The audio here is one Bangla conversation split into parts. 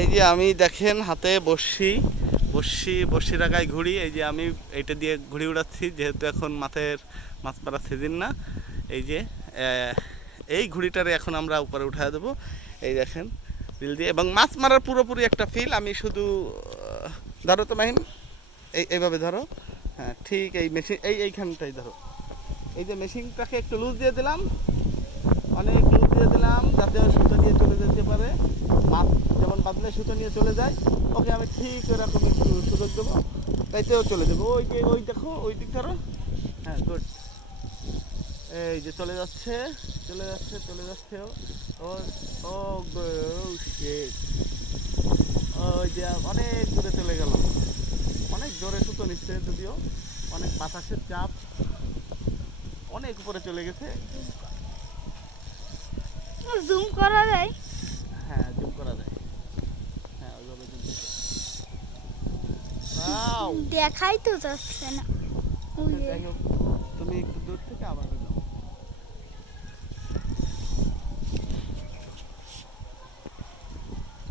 এই যে আমি দেখেন হাতে বসি বসি বসি রাখায় ঘুড়ি এই যে আমি এইটা দিয়ে ঘুড়ি উড়াচ্ছি, যেহেতু এখন মাছের, মাছ মারার সিজন না। এই যে এই ঘুড়িটারে এখন আমরা উপরে উঠায় দেবো। এই দেখেন, বিল দিয়ে। এবং মাছ মারার পুরোপুরি একটা ফিল আমি শুধু ধরো তো মাহিন এই, এইভাবে ধরো। হ্যাঁ ঠিক এই মেশিন এই এইখানটাই ধরো। এই যে মেশিনটাকে একটু লুজ দিয়ে দিলাম। অনেক লুজ দিয়ে দিলাম যাতে ও সুতো নিয়ে চলে যেতে পারে মাছ বাদলে সুতো নিয়ে চলে যায়। ওকে আমি ঠিক এরকম একটু সুযোগ দেবো। তাইতেও চলে যাব। ওই যে, ওই দেখো, ওই দিক ধরো। হ্যাঁ গুড এই যে চলে যাচ্ছে চলে যাচ্ছে চলে যাচ্ছে ও। ও ওই যে অনেক দূরে চলে গেল। অনেক জোরে সুতো নিচ্ছে যদিও। অনেক বাতাসের চাপ। অনেক উপরে চলে গেছে। জুম করা যায় হ্যাঁ জুম করা যায় হ্যাঁ ওইভাবে জুম ওয়াও দেখাই তো যাচ্ছে না। যাই হোক তুমি একটু দূর থেকে আবার নাও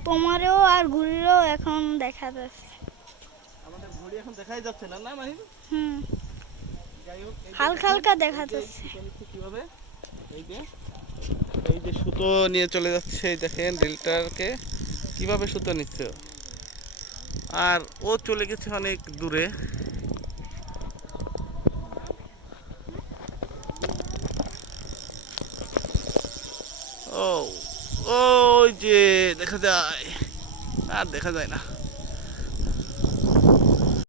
তোমারও আর ঘুরিরও এখন দেখা যাচ্ছে। আমাদের ঘড়ি এখন দেখাই যাচ্ছে না না মাহিম? হুম। হালকা হালকা দেখা যাচ্ছে। কীভাবে? এই যে এই যে সুতো নিয়ে চলে যাচ্ছে এই দেখেন ড্রিলটারকে কীভাবে সুতো নিচ্ছে। আর ও চলে গেছে অনেক দূরে। ও, ওই যে দেখা যায়। আর দেখা যায় না।